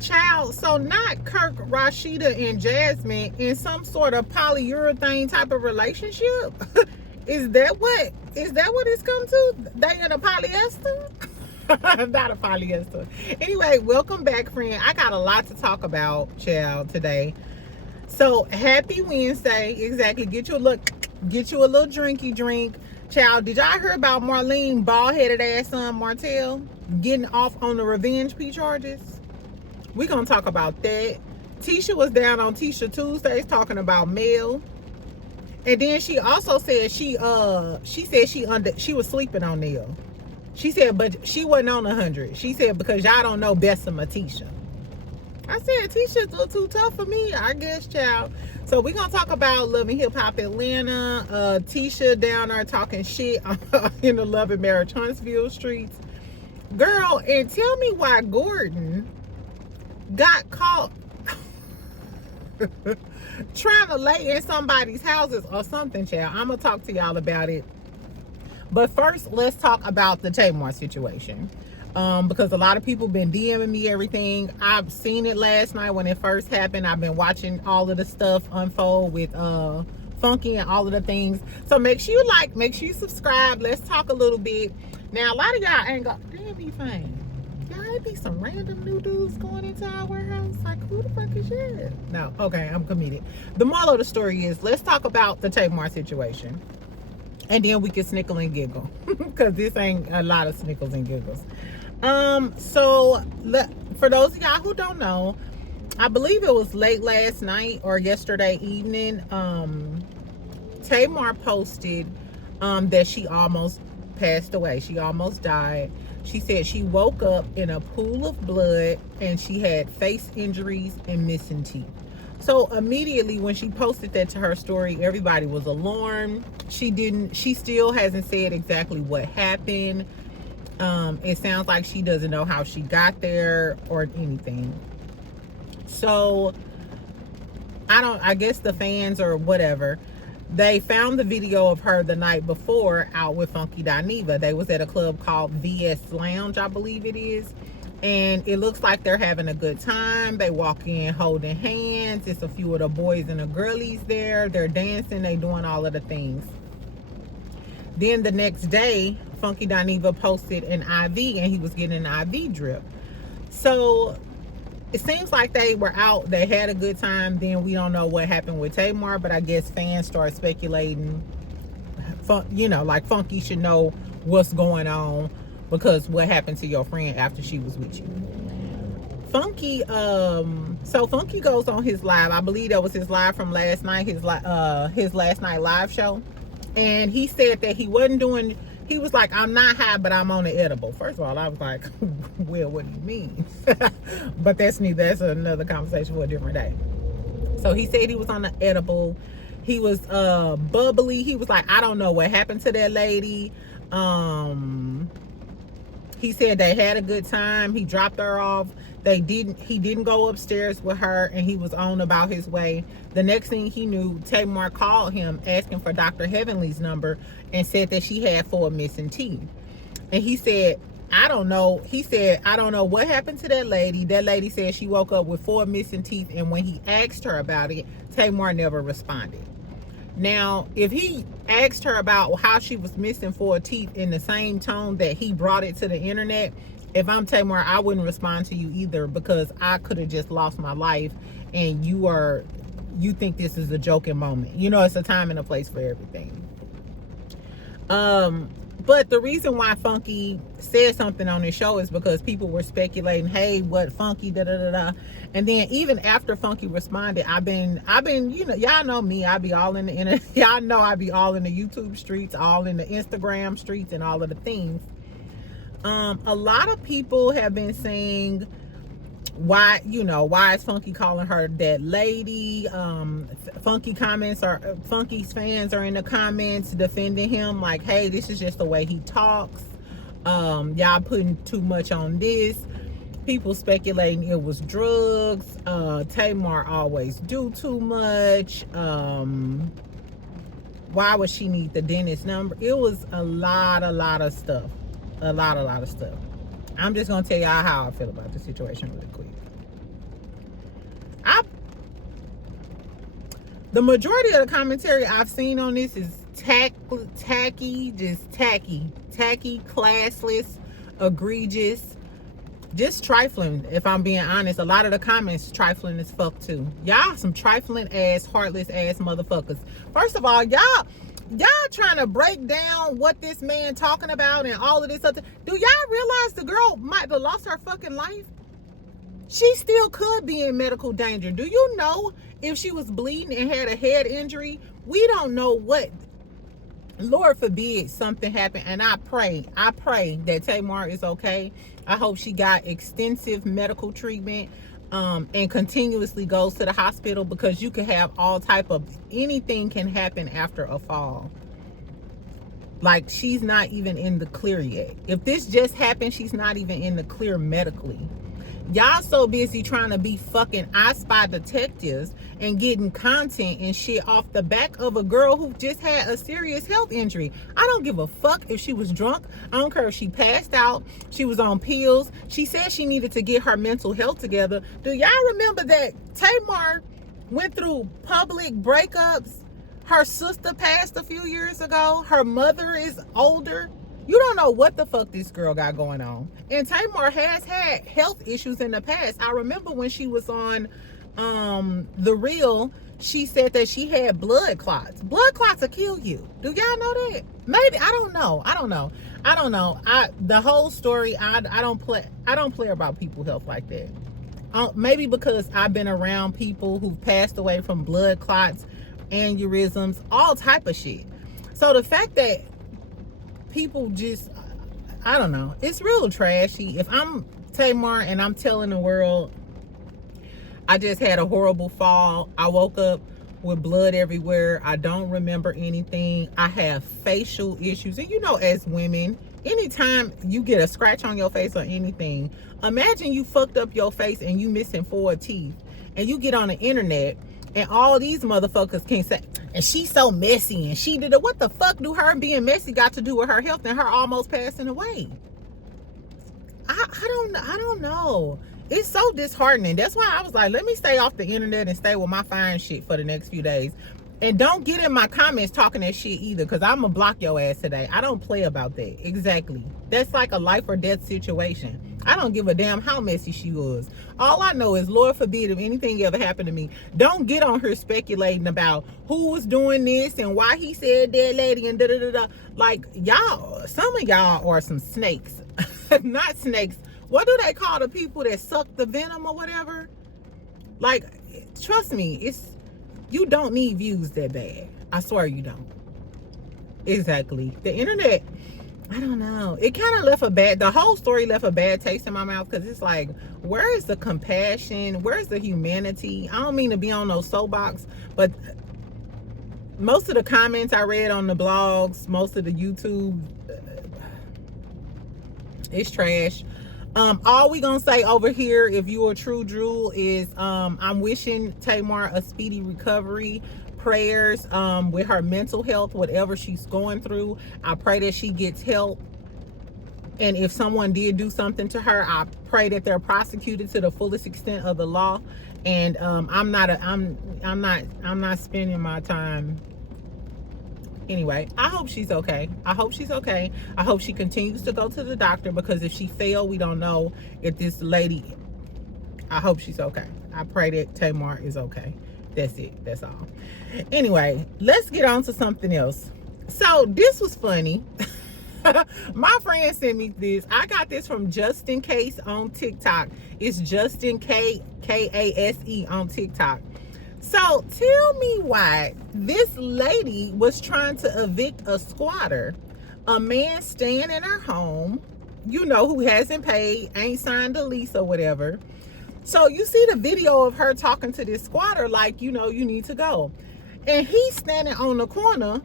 Child, so not Kirk, Rashida, and Jasmine in some sort of polyurethane type of relationship? Is that what it's come to? They in a polyester? Not a polyester. Anyway, welcome back, friend. I got a lot to talk about, child, today. So happy Wednesday. Exactly. Get you a little drinky drink. Child, did y'all hear about Marlene bald-headed ass son Martell getting off on the revenge P charges? We're gonna talk about that. Tisha was down on Tisha Tuesdays talking about Nell. And then she also said she was sleeping on Nell. She said, but she wasn't on 100. She said, because y'all don't know Bessemer Tisha. I said, Tisha's a little too tough for me, I guess, child. So we're gonna talk about Love and Hip Hop Atlanta. Tisha down there talking shit in the Love and Marriage Huntsville streets. Girl, and tell me why Gordon got caught trying to lay in somebody's houses or something, child. I'm gonna talk to y'all about it. But first, let's talk about the Tamar situation. Because a lot of people been DMing me everything. I've seen it last night when it first happened. I've been watching all of the stuff unfold with Funky and all of the things. So make sure you like, make sure you subscribe. Let's talk a little bit. Now, a lot of y'all ain't got, damn, be fine. Y'all, it be some random new dudes going into our warehouse. Like, who the fuck is you? No, okay, I'm committed. The moral of the story is, let's talk about the Tamar situation. And then we can snickle and giggle. Because this ain't a lot of snickles and giggles. So for those of y'all who don't know, I believe it was late last night or yesterday evening, Tamar posted that she almost passed away. She almost died. She said she woke up in a pool of blood and she had face injuries and missing teeth. So immediately when she posted that to her story, everybody was alarmed. She still hasn't said exactly what happened. It sounds like she doesn't know how she got there or anything. So I guess the fans or whatever, they found the video of her the night before out with Funky Dineva. They was at a club called VS Lounge, I believe it is. And it looks like they're having a good time. They walk in holding hands. It's a few of the boys and the girlies there. They're dancing. They doing all of the things. Then the next day, Funky Dineva posted an IV and he was getting an IV drip. So it seems like they were out. They had a good time. Then we don't know what happened with Tamar, but I guess fans start speculating, like Funky should know what's going on because what happened to your friend after she was with you. Funky, so Funky goes on his live. I believe that was his live from last night, his last night live show. And he said that he was like, I'm not high, but I'm on the edible. First of all, I was like, well, what do you mean? But that's another conversation for a different day. So he said he was on the edible. He was bubbly. He was like, I don't know what happened to that lady. He said they had a good time. He dropped her off. He didn't go upstairs with her, and he was on about his way. The next thing he knew, Tamar called him asking for Dr. Heavenly's number and said that she had 4 missing teeth. And he said, I don't know. He said, I don't know what happened to that lady. That lady said she woke up with 4 missing teeth, and when he asked her about it, Tamar never responded. Now, if he asked her about how she was missing 4 teeth in the same tone that he brought it to the internet, if I'm Tamar, I wouldn't respond to you either, because I could have just lost my life and you think this is a joking moment. You know, it's a time and a place for everything. But the reason why Funky said something on his show is because people were speculating, hey, what Funky, da-da-da-da. And then even after Funky responded, I've been, you know, y'all know me, I be all in the internet. Y'all know I be all in the YouTube streets, all in the Instagram streets and all of the things. A lot of people have been saying, why is Funky calling her that lady? Funky's fans are in the comments defending him, like, hey, this is just the way he talks. Y'all putting too much on this. People speculating it was drugs. Tamar always do too much. Why would she need the dentist number? It was a lot of stuff. A lot of stuff. I'm just gonna tell y'all how I feel about the situation really quick. The majority of the commentary I've seen on this is tacky, classless, egregious, just trifling. If I'm being honest, a lot of the comments trifling as fuck too. Y'all some trifling ass, heartless ass motherfuckers. First of all, y'all trying to break down what this man talking about and all of this other. Do y'all realize the girl might have lost her fucking life? She still could be in medical danger. Do you know if she was bleeding and had a head injury? We don't know what. Lord forbid something happened, and I pray that Tamar is okay. I hope she got extensive medical treatment and continuously goes to the hospital, because you can have all type of, anything can happen after a fall. Like, she's not even in the clear yet. If this just happened, she's not even in the clear medically. Y'all so busy trying to be fucking I Spy detectives and getting content and shit off the back of a girl who just had a serious health injury. I don't give a fuck if she was drunk. I don't care if she passed out. She was on pills. She said she needed to get her mental health together. Do y'all remember that Tamar went through public breakups? Her sister passed a few years ago. Her mother is older. You don't know what the fuck this girl got going on. And Tamar has had health issues in the past. I remember when she was on The Real, she said that she had blood clots. Blood clots will kill you. Do y'all know that? Maybe. I don't know. The whole story, I don't play about people's health like that. Maybe because I've been around people who've passed away from blood clots, aneurysms, all type of shit. So the fact that people just, I don't know, it's real trashy. If I'm Tamar and I'm telling the world I just had a horrible fall, I woke up with blood everywhere, I don't remember anything, I have facial issues, and you know, as women, anytime you get a scratch on your face or anything, imagine you fucked up your face and you missing 4 teeth, and you get on the internet and all these motherfuckers can say, and she's so messy and she did it. What the fuck do her being messy got to do with her health and her almost passing away? I don't know. It's so disheartening. That's why I was like, let me stay off the internet and stay with my fine shit for the next few days. And don't get in my comments talking that shit either, because I'm going to block your ass today. I don't play about that. Exactly. That's like a life or death situation. I don't give a damn how messy she was. All I know is, Lord forbid if anything ever happened to me, don't get on her speculating about who was doing this and why he said that lady and da-da-da-da. Like, y'all, some of y'all are some snakes. Not snakes. What do they call the people that suck the venom or whatever? Like, trust me, you don't need views that bad. I swear you don't. Exactly. The internet, I don't know. It kind of the whole story left a bad taste in my mouth, because it's like, where is the compassion? Where's the humanity? I don't mean to be on no soapbox, but most of the comments I read on the blogs, most of the YouTube, it's trash. All we gonna say over here, if you a true Drew, is I'm wishing Tamar a speedy recovery. Prayers with her mental health, whatever she's going through. I pray that she gets help, and if someone did do something to her, I pray that they're prosecuted to the fullest extent of the law. And I'm not spending my time. Anyway, I hope she's okay. I hope she continues to go to the doctor, because if she failed, we don't know if this lady. I hope she's okay. I pray that Tamar is okay. That's it. That's all. Anyway, let's get on to something else. So this was funny. My friend sent me this. I got this from Just In Case on TikTok. It's Justin Kase on TikTok. So tell me why this lady was trying to evict a squatter, a man staying in her home, you know, who hasn't paid, ain't signed a lease or whatever. So you see the video of her talking to this squatter like, you know, you need to go. And he's standing on the corner,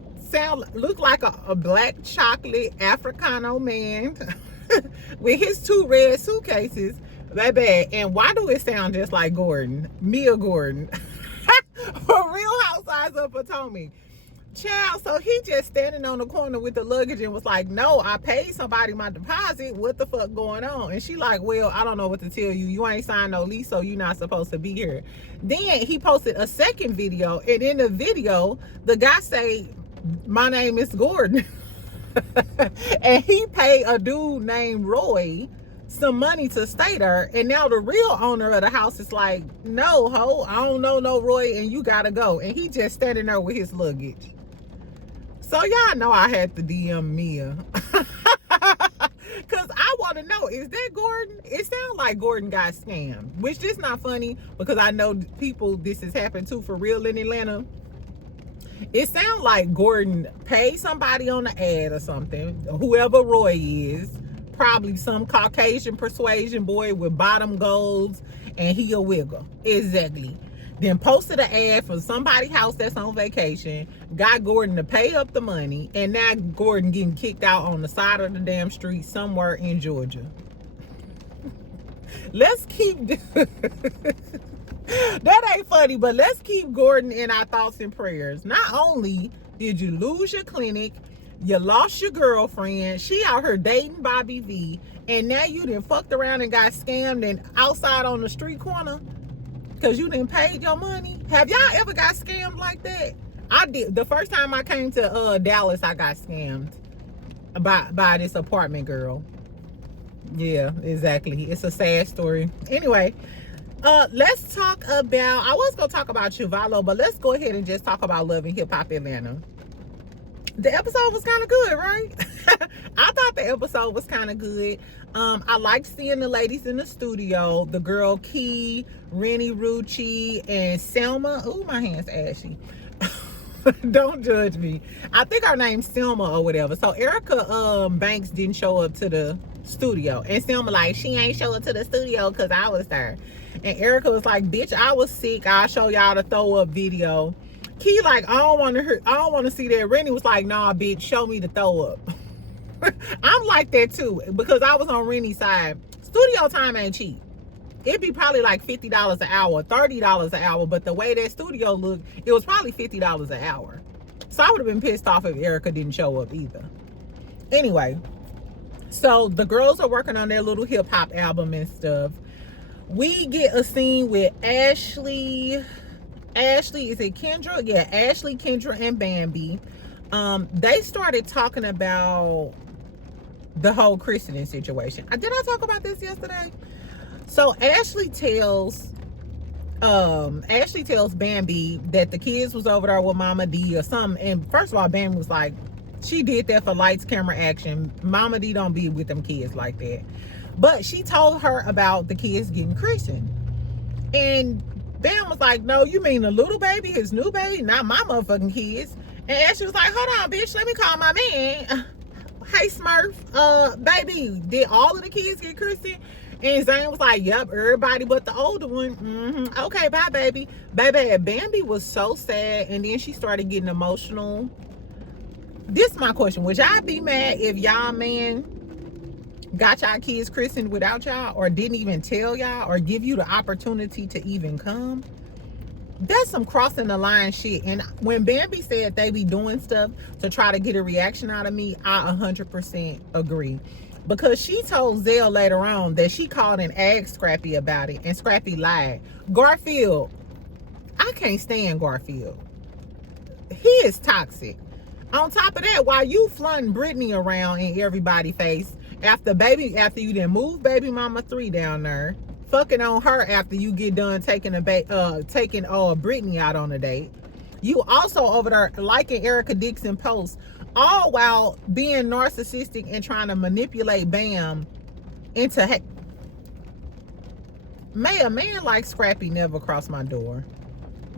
look like a black chocolate Africano man with his 2 red suitcases. That bad. And why do it sound just like Gordon? Mia Gordon. For Real Housewives of Potomac. Child, so he just standing on the corner with the luggage and was like, no, I paid somebody my deposit. What the fuck going on? And she like, well, I don't know what to tell you. You ain't signed no lease, so you're not supposed to be here. Then he posted a second video, and in the video, the guy say, my name is Gordon. And he paid a dude named Roy some money to stay there, and now the real owner of the house is like, no, ho, I don't know no Roy, and you gotta go. And he just standing there with his luggage. So y'all know I had to DM Mia. Because I want to know, is that Gordon? It sounds like Gordon got scammed, which is not funny because I know people this has happened to for real in Atlanta. It sounds like Gordon paid somebody on the ad or something, whoever Roy is, probably some Caucasian persuasion boy with bottom goals, and he a wiggle. Exactly. Then posted an ad for somebody's house that's on vacation, got Gordon to pay up the money, and now Gordon getting kicked out on the side of the damn street somewhere in Georgia. Let's keep... That ain't funny, but let's keep Gordon in our thoughts and prayers. Not only did you lose your clinic, you lost your girlfriend, she out here dating Bobby V, and now you done fucked around and got scammed and outside on the street corner because you done paid your money. Have y'all ever got scammed like that? I did. The first time I came to Dallas, I got scammed by this apartment girl. Yeah, exactly. It's a sad story. Anyway, let's talk about, I was gonna talk about Chuvalo, but let's go ahead and just talk about Love and Hip Hop Atlanta. The episode was kind of good, right? I thought the episode was kind of good. I liked seeing the ladies in the studio. The girl Key, Rennie Rucci, and Selma. Ooh, my hand's ashy. Don't judge me. I think her name's Selma or whatever. So Erica Banks didn't show up to the studio. And Selma like, she ain't show up to the studio because I was there. And Erica was like, bitch, I was sick. I'll show y'all the throw up video. Key like, I don't want to see that. Rennie was like, nah, bitch, show me the throw up. I'm like that too, because I was on Rennie's side. Studio time ain't cheap. It'd be probably like $50 an hour, $30 an hour, but the way that studio looked, it was probably $50 an hour. So I would have been pissed off if Erica didn't show up either. Anyway, so the girls are working on their little hip hop album and stuff. We get a scene with Ashley, is it Kendra? Yeah, Ashley, Kendra, and Bambi. They started talking about the whole christening situation. Did I talk about this yesterday? So Ashley tells Bambi that the kids was over there with Mama D or something. And first of all, Bambi was like, she did that for lights, camera, action. Mama D don't be with them kids like that. But she told her about the kids getting christened. And Bam was like, no, you mean the little baby, his new baby, not my motherfucking kids. And Ashley was like, hold on, bitch, let me call my man. Hey, Smurf, baby, did all of the kids get christened? And Zane was like, yep, everybody but the older one. Okay, bye, baby. Baby, Bambi was so sad, and then she started getting emotional. This is my question. Would y'all be mad if y'all man got y'all kids christened without y'all, or didn't even tell y'all, or give you the opportunity to even come? That's some crossing the line shit. And when Bambi said they be doing stuff to try to get a reaction out of me, I 100% agree. Because she told Zell later on that she called and asked Scrappy about it, and Scrappy lied. Garfield, I can't stand Garfield. He is toxic. On top of that, while you flaunting Brittany around in everybody's face, after you done move baby mama 3 down there, fucking on her after you get done taking Brittany out on a date. You also over there liking Erica Dixon posts, all while being narcissistic and trying to manipulate Bam into may a man like Scrappy never cross my door.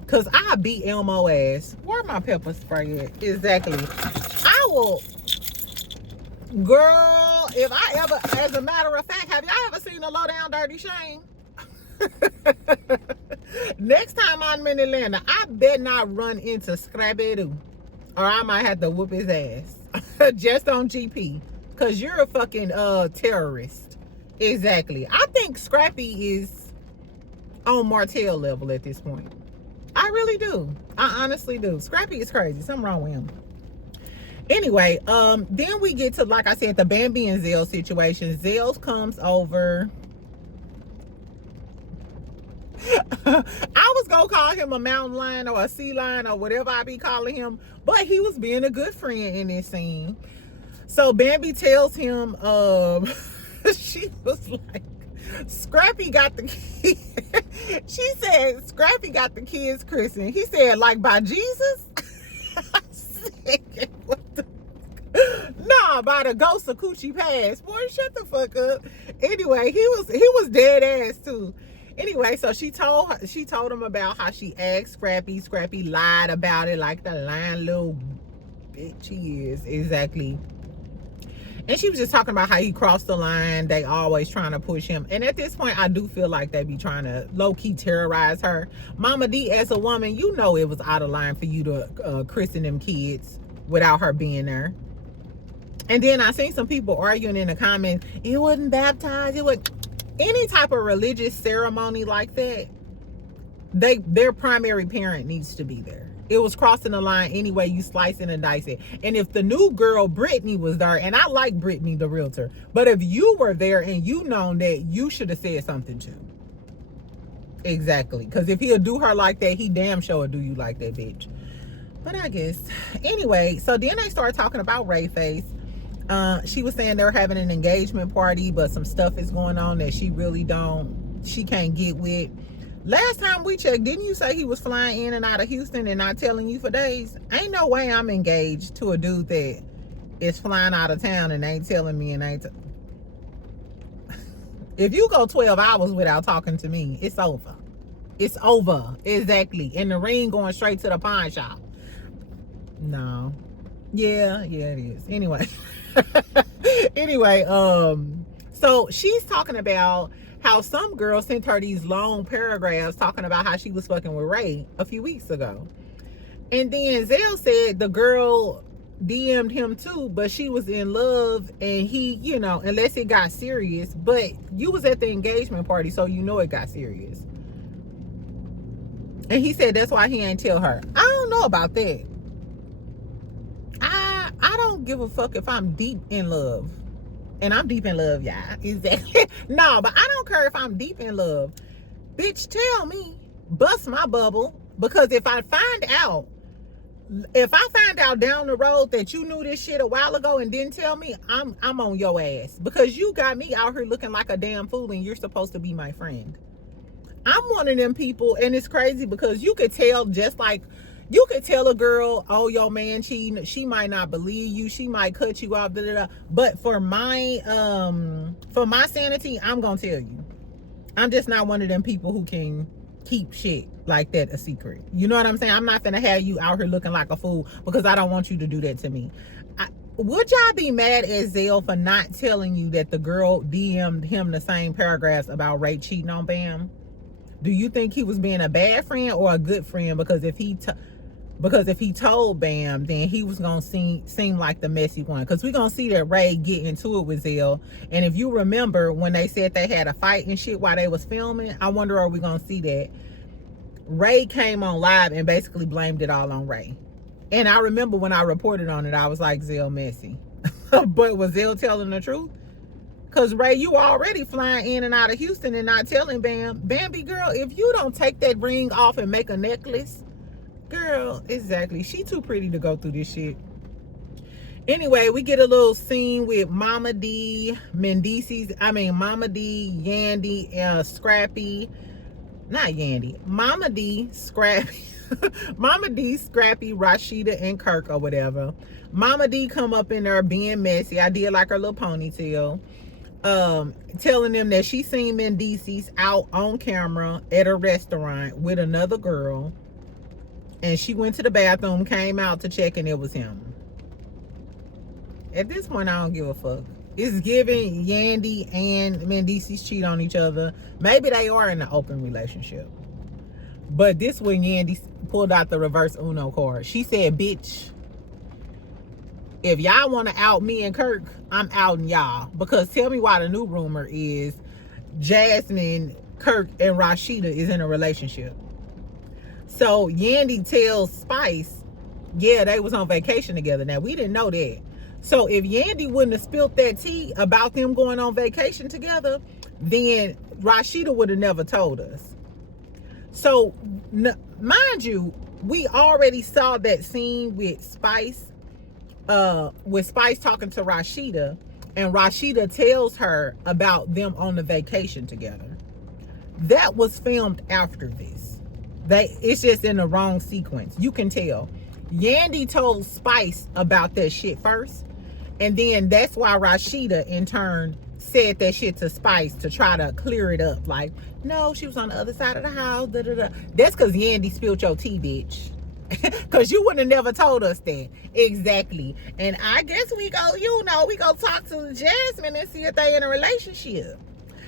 Cause I beat Elmo ass. Where my pepper spray at? Exactly. I will, girl, if I ever, as a matter of fact, have y'all ever seen a Low Down Dirty Shame? Next time I'm in Atlanta, I better not run into Scrappy Doo, or I might have to whoop his ass. Just on GP. Cause you're a fucking terrorist. Exactly. I think Scrappy is on Martell level at this point. I really do. I honestly do. Scrappy is crazy. Something wrong with him. Anyway, then we get to, like I said, the Bambi and Zell situation. Zell comes over. I was gonna call him a mountain lion or a sea lion or whatever I be calling him, but he was being a good friend in this scene. So Bambi tells him, she was like, Scrappy got the key. She said Scrappy got the kids christened. He said, like, by Jesus? I said, what the? Nah, by the ghost of Coochie Pass. Boy, shut the fuck up. Anyway, he was dead ass too. Anyway, so she told him about how she asked Scrappy. Scrappy lied about it like the lying little bitch he is. Exactly. And she was just talking about how he crossed the line. They always trying to push him. And at this point, I do feel like they be trying to low-key terrorize her. Mama D, as a woman, you know it was out of line for you to christen them kids without her being there. And then I seen some people arguing in the comments, it wasn't baptized. It was any type of religious ceremony like that. Their primary parent needs to be there. It was crossing the line anyway you slice it and dice it. And if the new girl, Brittany, was there, and I like Brittany, the realtor, but if you were there and you known that, you should have said something too. Exactly. Because if he'll do her like that, he damn sure will do you like that, bitch. But I guess. Anyway, so then they started talking about Ray Face. She was saying they're having an engagement party, but some stuff is going on that she can't get with. Last time we checked, didn't you say he was flying in and out of Houston and not telling you for days? Ain't no way I'm engaged to a dude that is flying out of town and ain't telling me and ain't. If you go 12 hours without talking to me, it's over. It's over. Exactly. And the ring going straight to the pawn shop. No. Yeah, it is. Anyway. Anyway, so she's talking about how some girl sent her these long paragraphs talking about how she was fucking with Ray a few weeks ago. And then Zell said the girl DM'd him too, but she was in love and he, unless it got serious, but you was at the engagement party, so you know it got serious. And he said that's why he ain't tell her. I don't know about that. I don't give a fuck if I'm deep in love. And I'm deep in love, y'all. Exactly. No, but I don't care if I'm deep in love. Bitch, tell me. Bust my bubble. Because if I find out down the road that you knew this shit a while ago and didn't tell me, I'm on your ass. Because you got me out here looking like a damn fool and you're supposed to be my friend. I'm one of them people, and it's crazy because you could tell, just like you could tell a girl, oh, your man cheating, she might not believe you, she might cut you off, blah, blah, blah. But for my sanity, I'm gonna tell you. I'm just not one of them people who can keep shit like that a secret. You know what I'm saying? I'm not gonna have you out here looking like a fool because I don't want you to do that to me. Would y'all be mad at Zell for not telling you that the girl DM'd him the same paragraphs about Ray cheating on Bam? Do you think he was being a bad friend or a good friend? Because if he told Bam, then he was gonna seem like the messy one. Because we're gonna see that Ray get into it with Zell. And if you remember when they said they had a fight and shit while they was filming, I wonder, are we gonna see that? Ray came on live and basically blamed it all on Ray. And I remember when I reported on it, I was like, Zell messy. But was Zell telling the truth? Because Ray, you already flying in and out of Houston and not telling Bam. Bambi girl, if you don't take that ring off and make a necklace, girl, exactly. She too pretty to go through this shit. Anyway, we get a little scene with Mama D, Mama D, Yandy, Scrappy. Not Yandy. Mama D, Scrappy. Mama D, Scrappy, Rashida, and Kirk or whatever. Mama D come up in there being messy. I did like her little ponytail. Telling them that she seen Mendices out on camera at a restaurant with another girl. And she went to the bathroom, came out to check, and it was him. At this point, I don't give a fuck. It's giving Yandy and Mendices cheat on each other. Maybe they are in an open relationship. But this when Yandy pulled out the reverse Uno card. She said, bitch, if y'all want to out me and Kirk, I'm outing y'all. Because tell me why the new rumor is Jasmine, Kirk, and Rashida is in a relationship. So Yandy tells Spice, yeah, they was on vacation together. Now, we didn't know that. So if Yandy wouldn't have spilled that tea about them going on vacation together, then Rashida would have never told us. So, mind you, we already saw that scene with Spice talking to Rashida, and Rashida tells her about them on the vacation together. That was filmed after this. It's just in the wrong sequence. You can tell. Yandy told Spice about that shit first, and then that's why Rashida in turn said that shit to Spice to try to clear it up. Like, no, she was on the other side of the house. Da, da, da. That's because Yandy spilled your tea, bitch. Because you wouldn't have never told us that. Exactly. And I guess we go talk to Jasmine and see if they in a relationship.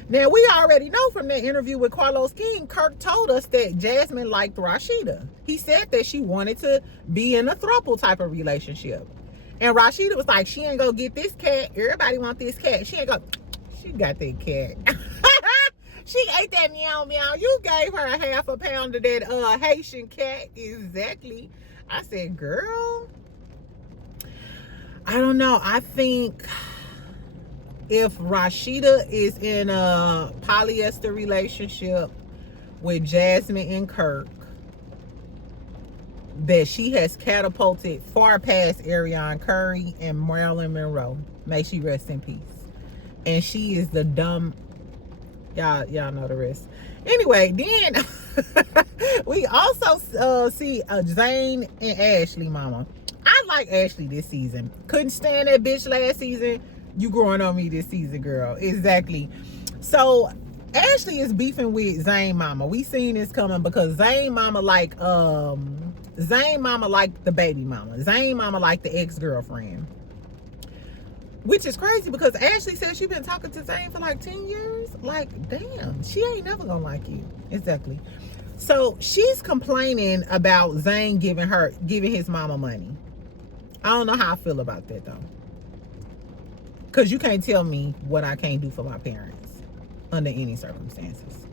Now, we already know from that interview with Carlos King, Kirk told us that Jasmine liked Rashida. He said that she wanted to be in a throuple type of relationship. And Rashida was like, she ain't gonna get this cat. Everybody want this cat. She got that cat. She ate that meow meow. You gave her a half a pound of that Haitian cat. Exactly. I said, girl, I don't know. I think if Rashida is in a polyester relationship with Jasmine and Kirk, that she has catapulted far past Ariana Curry and Marilyn Monroe. May she rest in peace. And she is the dumb, y'all know the rest. Anyway, then we also see Zane and Ashley mama. I like Ashley this season. Couldn't stand that bitch last season. You growing on me this season, girl. Exactly. So Ashley is beefing with Zane mama. We seen this coming because Zane mama like the baby mama. Zane mama like the ex-girlfriend. Which is crazy because Ashley said she been talking to Zane for like 10 years. Like, damn, she ain't never gonna like you. Exactly. So she's complaining about Zane giving his mama money. I don't know how I feel about that though. Because you can't tell me what I can't do for my parents under any circumstances.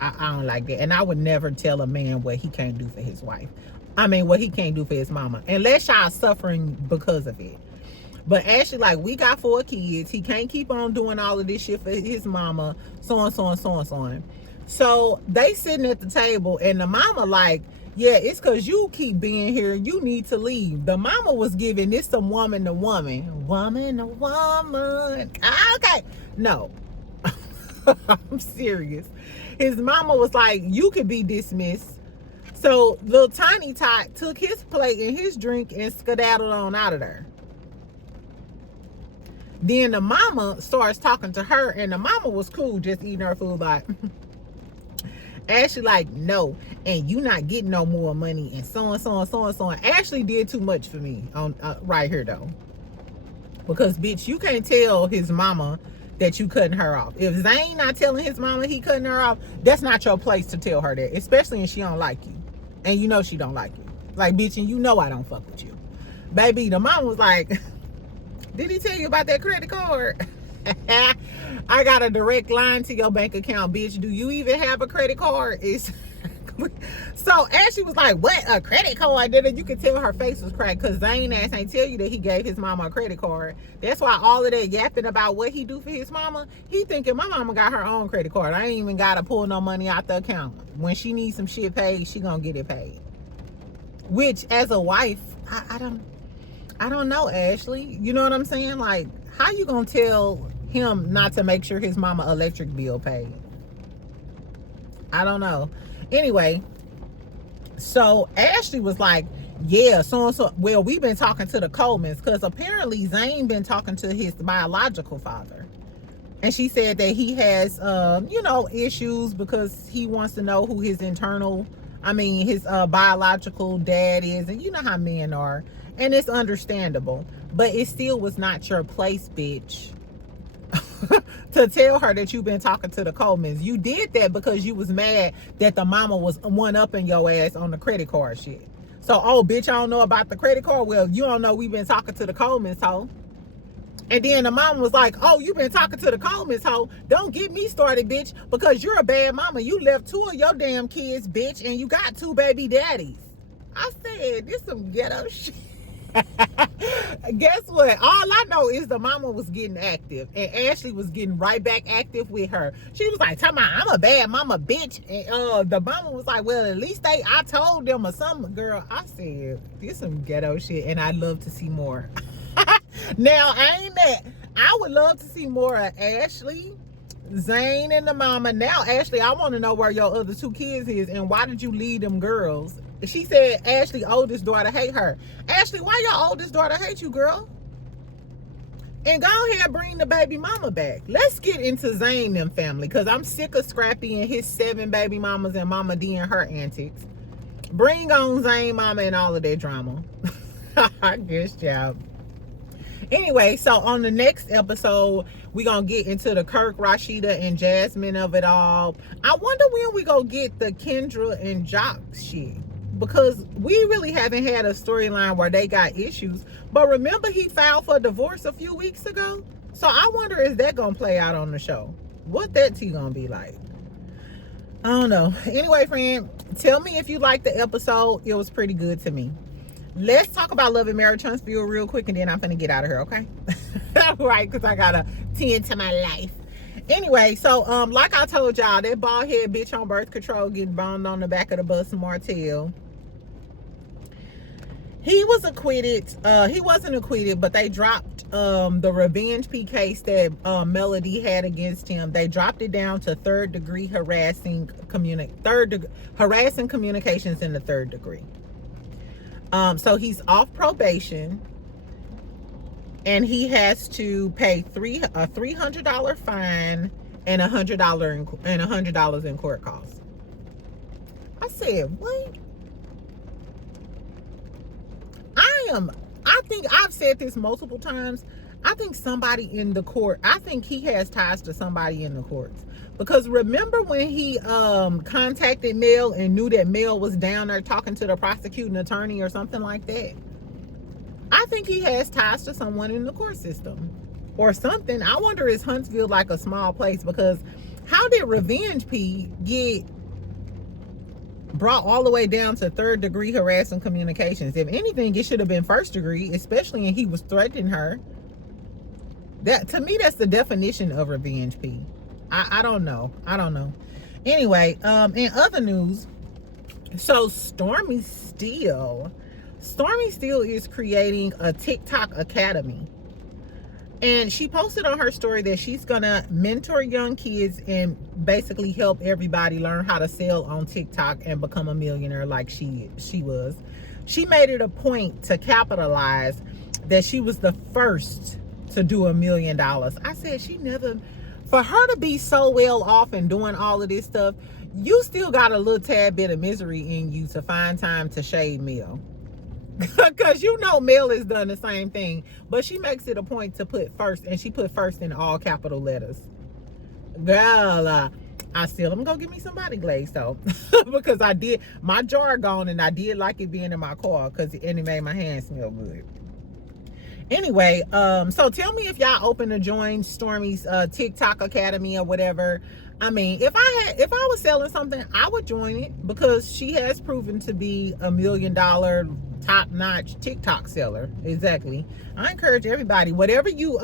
I don't like that. And I would never tell a man what he can't do for his wife. I mean, what he can't do for his mama. Unless y'all suffering because of it. But Ashley, like, we got 4 kids. He can't keep on doing all of this shit for his mama. So on. So they sitting at the table and the mama like, yeah, it's because you keep being here. You need to leave. The mama was giving this some woman to woman. Woman to woman. Okay. No. I'm serious. His mama was like, you could be dismissed. So little Tiny Tot took his plate and his drink and skedaddled on out of there. Then the mama starts talking to her, and the mama was cool, just eating her food like, Ashley like, no, and you not getting no more money, and so on. Ashley did too much for me on right here though. Because bitch, you can't tell his mama that you cutting her off. If Zane not telling his mama he cutting her off, that's not your place to tell her that, especially if she don't like you. And you know she don't like you. Like, bitch, and you know I don't fuck with you. Baby, the mama was like, did he tell you about that credit card? I got a direct line to your bank account, bitch. Do you even have a credit card? So Ashley was like, what, a credit card? Then you could tell her face was cracked because Zane ass ain't tell you that he gave his mama a credit card. That's why all of that yapping about what he do for his mama, he thinking my mama got her own credit card. I ain't even gotta pull no money out the account. When she needs some shit paid, she gonna get it paid. Which, as a wife, I don't know, Ashley. You know what I'm saying? Like, how you gonna tell him not to make sure his mama electric bill paid? I don't know. Anyway, so Ashley was like, yeah, so well, we've been talking to the Colemans because apparently Zane been talking to his biological father. And she said that he has, issues because he wants to know who his biological dad is. And you know how men are. And it's understandable. But it still was not your place, bitch, to tell her that you've been talking to the Colemans. You did that because you was mad that the mama was one-upping your ass on the credit card shit. So, oh, bitch, I don't know about the credit card. Well, you don't know we've been talking to the Colemans, ho. And then the mama was like, oh, you been talking to the Coleman's hoe. Don't get me started, bitch, because you're a bad mama. You left 2 of your damn kids, bitch, and you got 2 baby daddies. I said, this some ghetto shit. Guess what? All I know is the mama was getting active, and Ashley was getting right back active with her. She was like, "Tamar, I'm a bad mama, bitch." And the mama was like, "Well, at least I told them or something." Girl, I said, this some ghetto shit, and I'd love to see more. Now, I would love to see more of Ashley, Zane, and the mama. Now, Ashley, I want to know where your other 2 kids is, and why did you leave them girls? She said Ashley's oldest daughter hate her. Ashley, why your oldest daughter hate you, girl? And go ahead, bring the baby mama back. Let's get into Zane and family, because I'm sick of Scrappy and his 7 baby mamas and Mama D and her antics. Bring on Zane mama and all of that drama. I guess, y'all. Anyway, so on the next episode, we're going to get into the Kirk, Rashida, and Jasmine of it all. I wonder when we go get the Kendra and Jock shit, because we really haven't had a storyline where they got issues. But remember, he filed for divorce a few weeks ago? So I wonder, is that going to play out on the show? What that tea going to be like? I don't know. Anyway, friend, tell me if you liked the episode. It was pretty good to me. Let's talk about Love and Marriage Huntsville real quick, and then I'm finna get out of here, okay? Right, because I gotta tend to my life. Anyway, so like I told y'all, that bald head bitch on birth control getting bombed on the back of the bus, Martell. He was acquitted. He wasn't acquitted, but they dropped the revenge P case that Melody had against him. They dropped it down to third degree harassing communications in the 3rd degree. So he's off probation, and he has to pay a $300 fine and $100 in court costs. I said, what? I think I've said this multiple times. I think somebody in the court, I think he has ties to somebody in the courts. Because remember when he contacted Nell and knew that Nell was down there talking to the prosecuting attorney or something like that? I think he has ties to someone in the court system or something. I wonder, is Huntsville like a small place? Because how did Revenge P get brought all the way down to 3rd degree harassing communications? If anything, it should have been 1st degree, especially when he was threatening her. That, to me, that's the definition of Revenge P. I don't know. Anyway, in other news, so Stormy Steele is creating a TikTok academy. And she posted on her story that she's gonna mentor young kids and basically help everybody learn how to sell on TikTok and become a millionaire like she was. She made it a point to capitalize that she was the first to do $1 million. I said, for her to be so well off and doing all of this stuff, you still got a little tad bit of misery in you to find time to shade Mel. Because you know Mel has done the same thing, but she makes it a point to put first, and she put first in all capital letters. Girl, I still am gonna give me some body glaze though, because I did my jar gone, and I did like it being in my car because it made my hands smell good. Anyway, so tell me if y'all open to join Stormy's TikTok Academy or whatever. I mean, if I was selling something, I would join it, because she has proven to be $1 million top-notch TikTok seller. Exactly. I encourage everybody, whatever you're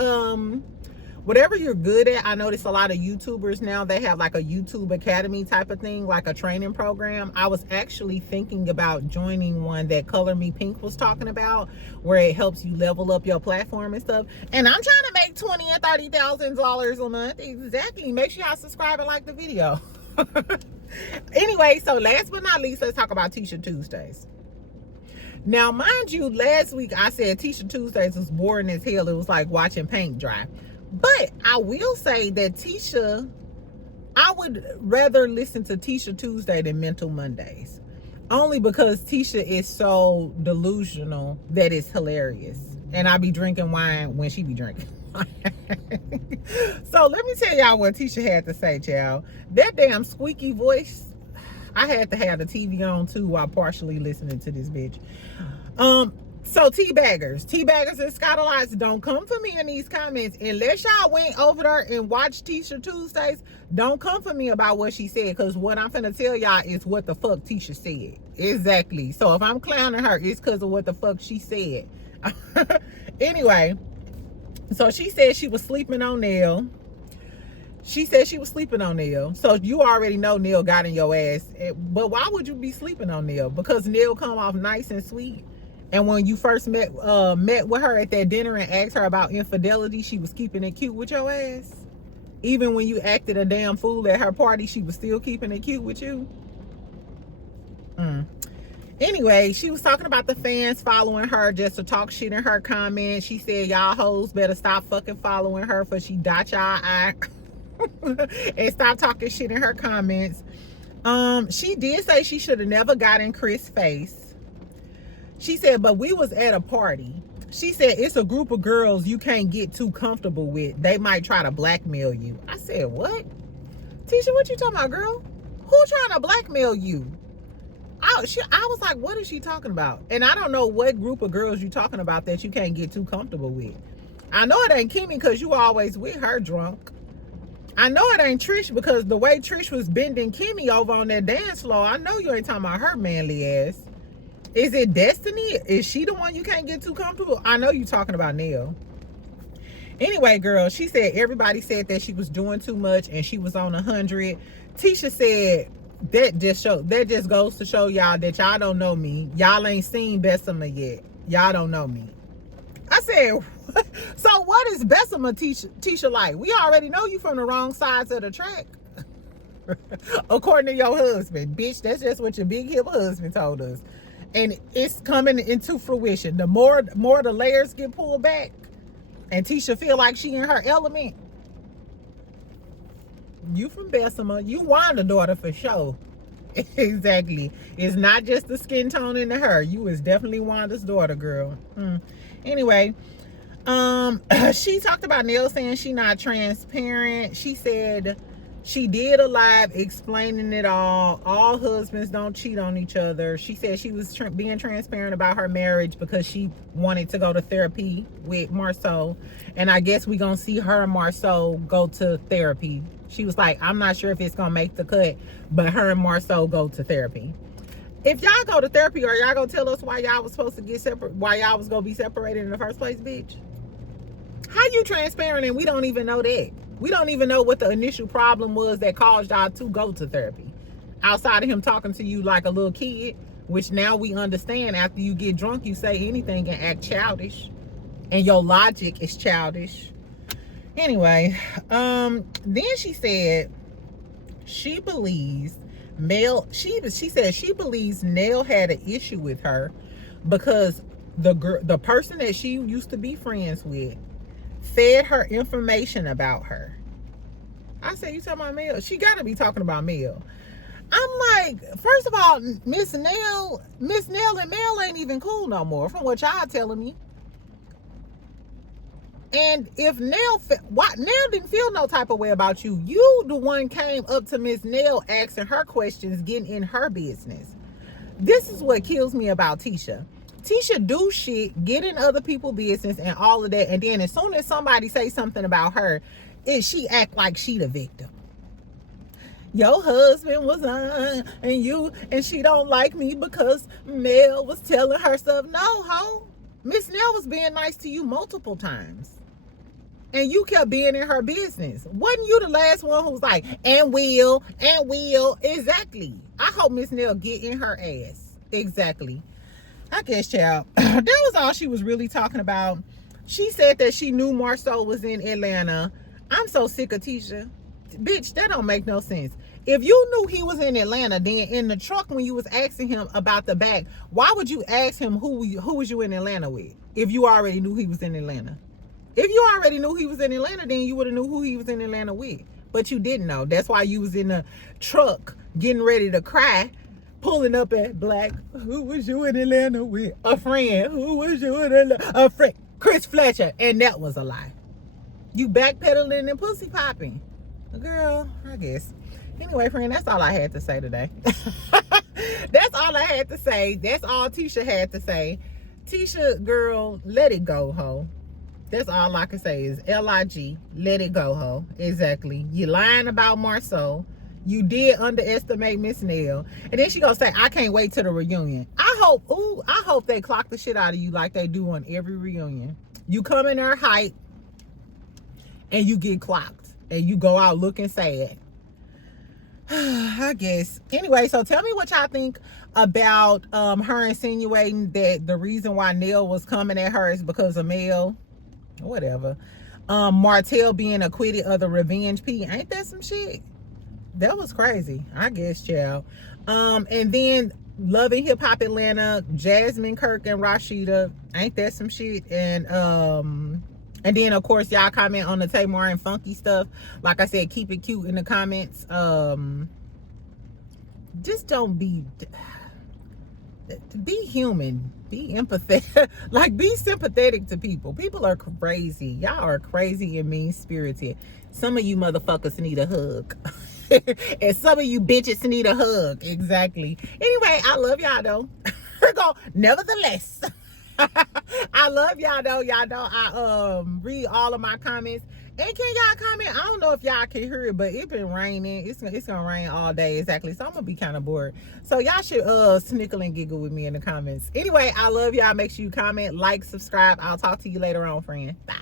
good at. I notice a lot of YouTubers now, they have like a YouTube Academy type of thing, like a training program. I was actually thinking about joining one that Color Me Pink was talking about, where it helps you level up your platform and stuff. And I'm trying to make $20,000 and $30,000 a month. Exactly. Make sure y'all subscribe and like the video. Anyway, so last but not least, let's talk about Tisha Tuesdays. Now, mind you, last week I said Tisha Tuesdays was boring as hell. It was like watching paint dry. But I will say that Tisha, I would rather listen to Tisha Tuesday than Mental Mondays. Only because Tisha is so delusional that it's hilarious. And I be drinking wine when she be drinking. So let me tell y'all what Tisha had to say, y'all. That damn squeaky voice, I had to have the TV on too while partially listening to this bitch. So teabaggers and Scottalites, don't come for me in these comments unless y'all went over there and watched Tisha Tuesdays. Don't come for me about what she said, because what I'm finna tell y'all is what the fuck Tisha said. Exactly. So if I'm clowning her, it's because of what the fuck she said. Anyway, so she said she was sleeping on Nell. She said she was sleeping on Nell. So you already know Nell got in your ass. But why would you be sleeping on Nell? Because Nell come off nice and sweet. And when you first met with her at that dinner and asked her about infidelity, she was keeping it cute with your ass. Even when you acted a damn fool at her party, she was still keeping it cute with you. Anyway, she was talking about the fans following her just to talk shit in her comments. She said, y'all hoes better stop fucking following her for she dot y'all eye. And stop talking shit in her comments. She did say she should have never got in Chris' face. She said, but we was at a party. She said, it's a group of girls you can't get too comfortable with. They might try to blackmail you. I said, what? Tisha, what you talking about, girl? Who trying to blackmail you? I was like, what is she talking about? And I don't know what group of girls you talking about that you can't get too comfortable with. I know it ain't Kimmy because you always with her drunk. I know it ain't Trish because the way Trish was bending Kimmy over on that dance floor, I know you ain't talking about her manly ass. Is it Destiny? Is she the one you can't get too comfortable? I know you talking about Nell. Anyway, girl, she said everybody said that she was doing too much and she was on 100. Tisha said that just goes to show y'all that y'all don't know me. Y'all ain't seen Bessemer yet. Y'all don't know me. I said, so what is Bessemer, Tisha like? We already know you from the wrong sides of the track. According to your husband. Bitch, that's just what your big hip husband told us. And it's coming into fruition. The more the layers get pulled back and Tisha feel like she in her element. You from Bessemer. You Wanda daughter for sure. Exactly. It's not just the skin tone into her. You is definitely Wanda's daughter, girl. Anyway, she talked about Nell saying she not transparent. She said she did a live explaining it all. All husbands don't cheat on each other. She said she was being transparent about her marriage because she wanted to go to therapy with Marsau. And I guess we gonna see her and Marsau go to therapy. She was like, I'm not sure if it's gonna make the cut, but her and Marsau go to therapy. If y'all go to therapy, are y'all gonna tell us why y'all was supposed to get separate, why y'all was gonna be separated in the first place, bitch? How you transparent and we don't even know that? We don't even know what the initial problem was that caused y'all to go to therapy. Outside of him talking to you like a little kid, which now we understand after you get drunk, you say anything and act childish. And your logic is childish. Anyway, then she said she believes she said she believes Nell had an issue with her because the person that she used to be friends with fed her information about her. I said, you talking about Mel? She got to be talking about Mel. I'm like, first of all, Miss Nell and Mel ain't even cool no more from what y'all telling me. And if Nell didn't feel no type of way about you, you the one came up to Miss Nell asking her questions, getting in her business. This is what kills me about Tisha. Tisha do shit, get in other people's business and all of that, and then as soon as somebody say something about her, she act like she the victim. Your husband was on and she don't like me because Mel was telling her stuff. No, ho. Miss Nell was being nice to you multiple times. And you kept being in her business. Wasn't you the last one who was like, and will. Exactly. I hope Miss Nell get in her ass. Exactly. I guess, child, that was all she was really talking about. She said that she knew Marsau was in Atlanta. I'm so sick of Tisha. Bitch, that don't make no sense. If you knew he was in Atlanta, then in the truck when you was asking him about the bag, why would you ask him who was you in Atlanta with if you already knew he was in Atlanta? If you already knew he was in Atlanta, then you would have knew who he was in Atlanta with. But you didn't know. That's why you was in the truck getting ready to cry, pulling up at Black. Who was you in Atlanta with? A friend. Who was you in Atlanta? A friend. Chris Fletcher. And that was a lie. You backpedaling and pussy popping. Girl, I guess. Anyway, friend, that's all I had to say today. That's all I had to say. That's all Tisha had to say. Tisha, girl, let it go, ho. That's all I can say is LIG, let it go, ho. Exactly. You lying about Marsau. You did underestimate Miss Nell. And then she gonna say, I can't wait till the reunion. I hope they clock the shit out of you like they do on every reunion. You come in there hype and you get clocked and you go out looking sad. I guess. Anyway, so tell me what y'all think about her insinuating that the reason why Nell was coming at her is because of Mel. Whatever. Martell being acquitted of the revenge P. Ain't that some shit? That was crazy, I guess, child. And then Love and Hip Hop Atlanta, Jasmine, Kirk, and Rashida. Ain't that some shit? And then of course y'all comment on the Tamar and Funky stuff. Like I said, keep it cute in the comments. Just don't be human, be empathetic. Like, be sympathetic to people. People are crazy. Y'all are crazy and mean spirited. Some of you motherfuckers need a hug. And some of you bitches need a hug. Exactly. Anyway, I love y'all though. Nevertheless, I love y'all though. Y'all know I read all of my comments. And can y'all comment? I don't know if y'all can hear it, but it's been raining. It's gonna rain all day, exactly. So I'm gonna be kind of bored. So y'all should snickle and giggle with me in the comments. Anyway, I love y'all. Make sure you comment, like, subscribe. I'll talk to you later on, friend. Bye.